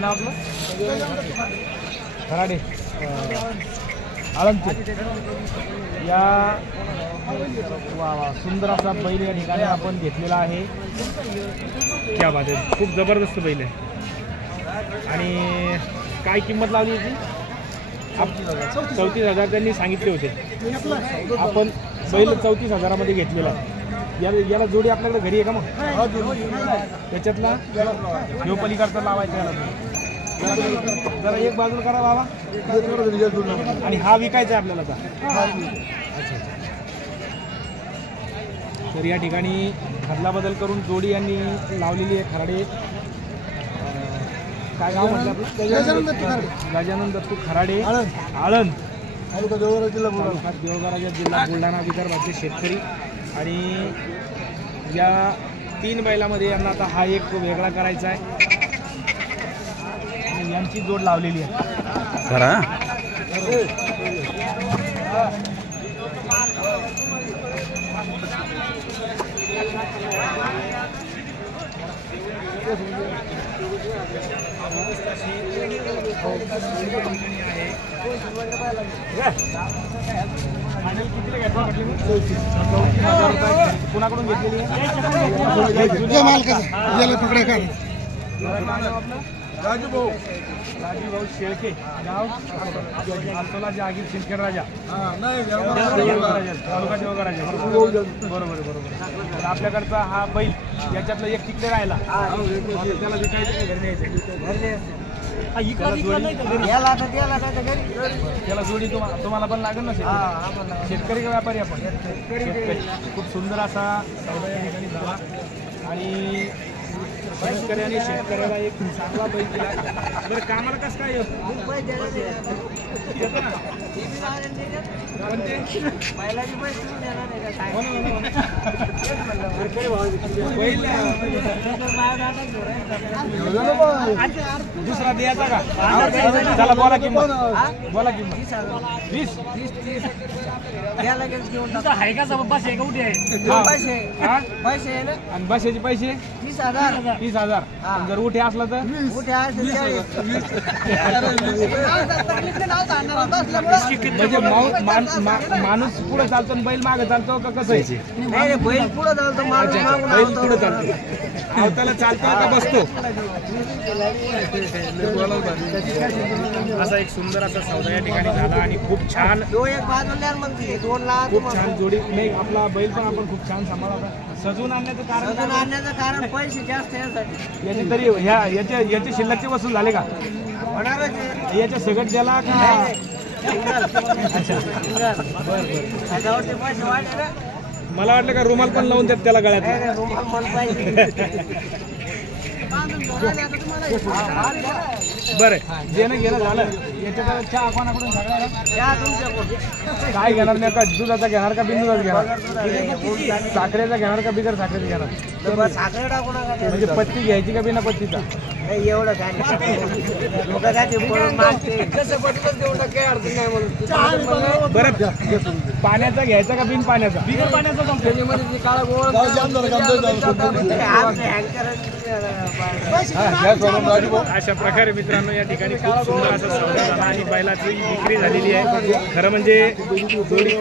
काय नाव आपलं? खराडे आळंदचे. या वा वा सुंदर असा बैल या ठिकाणी आपण घेतलेला आहे. क्या बात आहे, खूप जबरदस्त बैल आहे. आणि काय किंमत लावली याची? 34,000 त्यांनी सांगितले होते. आपण बैल 34,000मध्ये घेतलेला. याला जोडी आपल्याकडे घरी आहे का? मग त्याच्यातला ह्यो पलीकडचा लावायचा याला. जरा एक बाजूला करा बाबा. आणि हा विकायचा आहे आपल्याला का? अच्छा. तर या ठिकाणी खरला बदल करून जोडी यांनी लावलेली आहे. खराडे काय गाव म्हटलं आपलं? गजानन दत्तू खराडे आळंद तालुका देवगराजा जिल्हा बुलढाणा विदर्भाचे शेतकरी. आणि या 3 बैलामध्ये यांना आता हा एक वेगळा करायचा आहे आणि यांची जोड लावलेली आहे. खरा कुणाकडून घेतलेली आहे? राजू भाऊ शेळके, गाव आलतोला जहागीर सिंदखेड राजा, तालुका देवगराजा. बरोबर. तर आपल्याकडचा हा बैल याच्यातलं एक तिकडे राहिला. त्याला विकायचं त्याला जोडी तुम्हाला पण लागेल ना. शेतकरी का व्यापारी? आपण शेतकरी. खूप सुंदर असा सौदा या ठिकाणी झाला. आणि शेतकऱ्याने शेतकऱ्याला एक चांगला बैल दिला. बरं कामाला कसं काय दुसरा द्यायचा का? चला बोला किंमत. 20 आहे का? बस आहे का? कुठे आहे? आणि बसाचे पैसे 30,000. जर उठे असला तर म्हणजे माणूस पुढे चालतो आणि बैल मागे चालतो का? कसं आहे? बैल पुढे चालतो, बैल पुढे चालतो. अवताला चालतो का बसतो? असा एक सुंदर असा सौदा या ठिकाणी झाला. आणि खूप छान जोडी. नाही आपला बैल पण आपण खूप छान सांभाळला. सजून आणण्याचं कारण पैसे जास्त याचे तरी याचे शिल्लकचे वसूल झाले का? याच्या सगट द्याला का? मला वाटलं का रुमाल पण लावून देत त्याला गळ्यात. बरं जेणं घेणं झालं. याच्यात चहा कोणाकडून काय घेणार? नाही का दुधाचा घेणार का बिनदुधाचा घेणार? साखरेचा घेणार का बिगर साखरेचा घेणार? म्हणजे पत्ती घ्यायची का बिना पत्तीचा? एवढं काय बरं पाण्याचा घ्यायचा का बिन पाण्याचा? बिगर पाण्याचा अशा प्रकारे मित्रांनो या ठिकाणी खूप सुंदर असा सौदा झाला. आणि बैलाची विक्री झालेली आहे. खरं म्हणजे जोडी